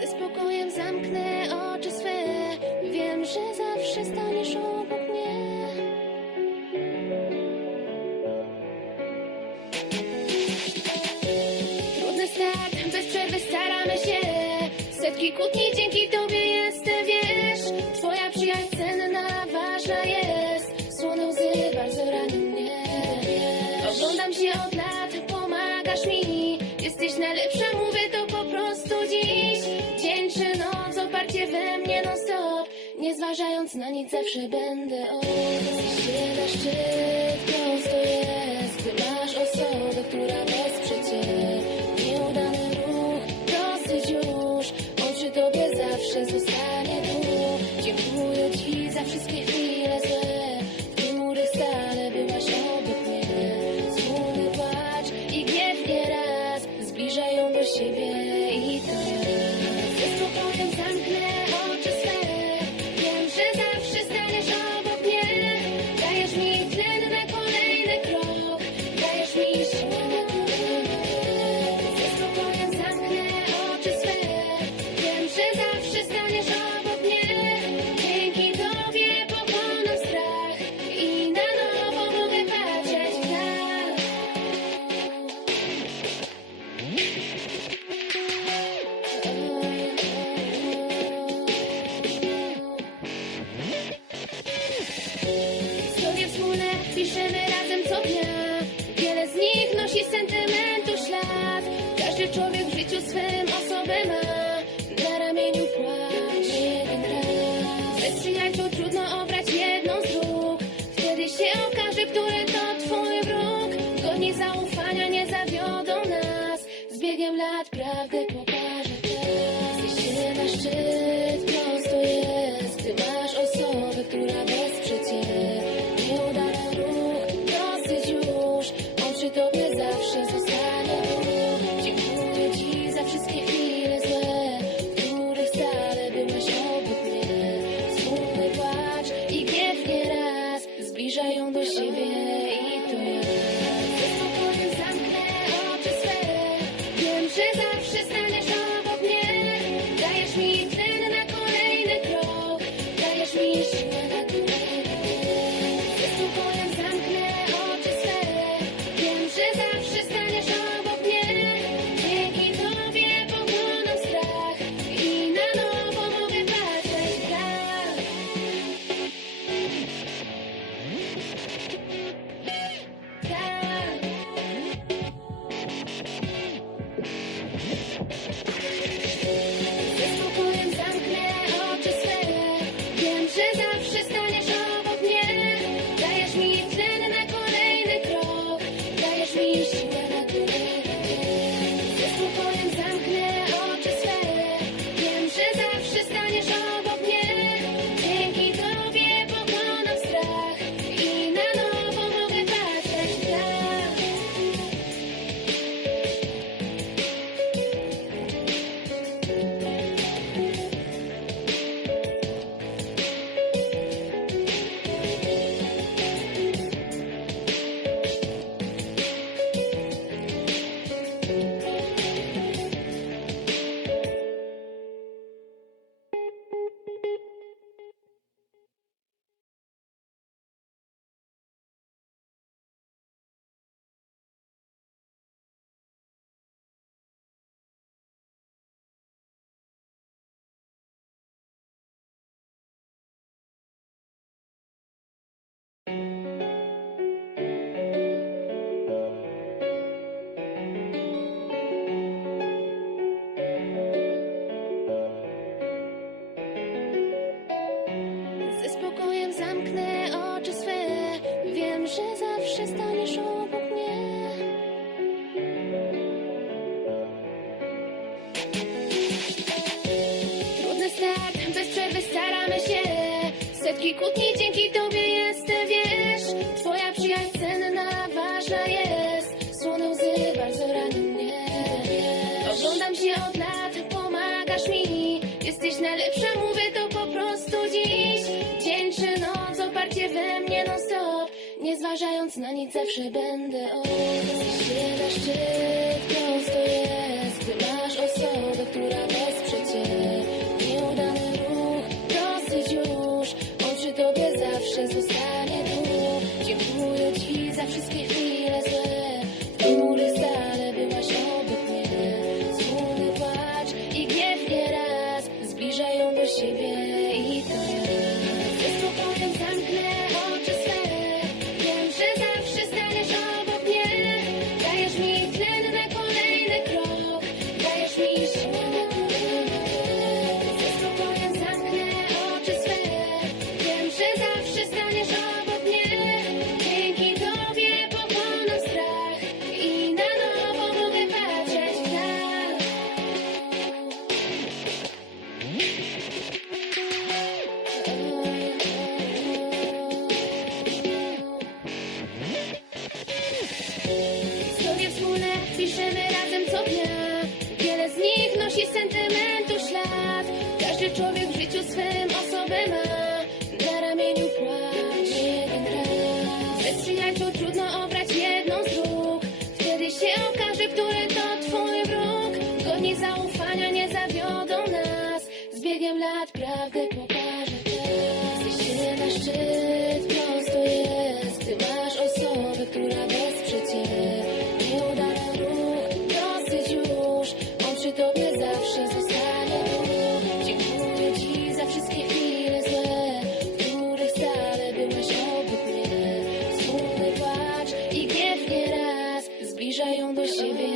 Ze spokojem zamknę oczy swe. Wiem, że zawsze staniesz obok mnie. Trudny. Setki kłótni dzień. od lat, pomagasz mi. Jesteś najlepsza, mówię to po prostu dziś. Dzień czy noc, oparcie we mnie non stop Nie zważając na nic, zawsze będę o, jesteś na szczyt. życiu swym osobę ma. Dzięki kłótni, dzięki tobie jestem, wiesz. Twoja przyjaźń cenna, ważna jest. Słone łzy bardzo ranią mnie. Oglądam cię od lat, pomagasz mi. Jesteś najlepsza, mówię to po prostu dziś. Dzień czy noc, oparcie we mnie non stop Nie zważając na nic, zawsze będę o Jesteś na szczyt, prosto jest. Ty masz osobę, która wesprze cię baby. já é onde estiver.